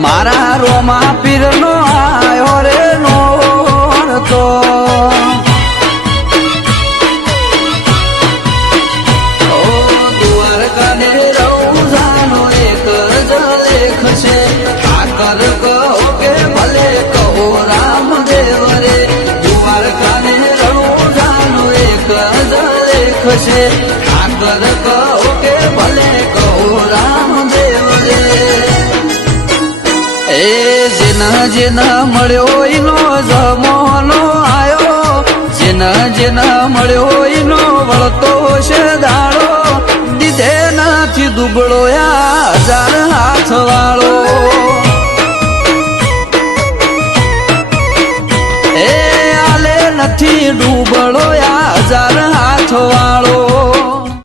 મારા રોમા પીરનો આયો રે નોરતો દ્વારકાને રૌજાનો એક જ લેખ છે આકર કહો કે ભલે કહો રામદેવ રે દ્વારકાને રૌજાનો એક જ લેખ છે આકર કહો કે ભલે કહો રામદેવ રે એ જેના જેના મળ્યો એનો જમોનો આયો જેના મળ્યો એનો વળતો છે દાડો દીધે નથી દુબળો 1000 હાથ વાળો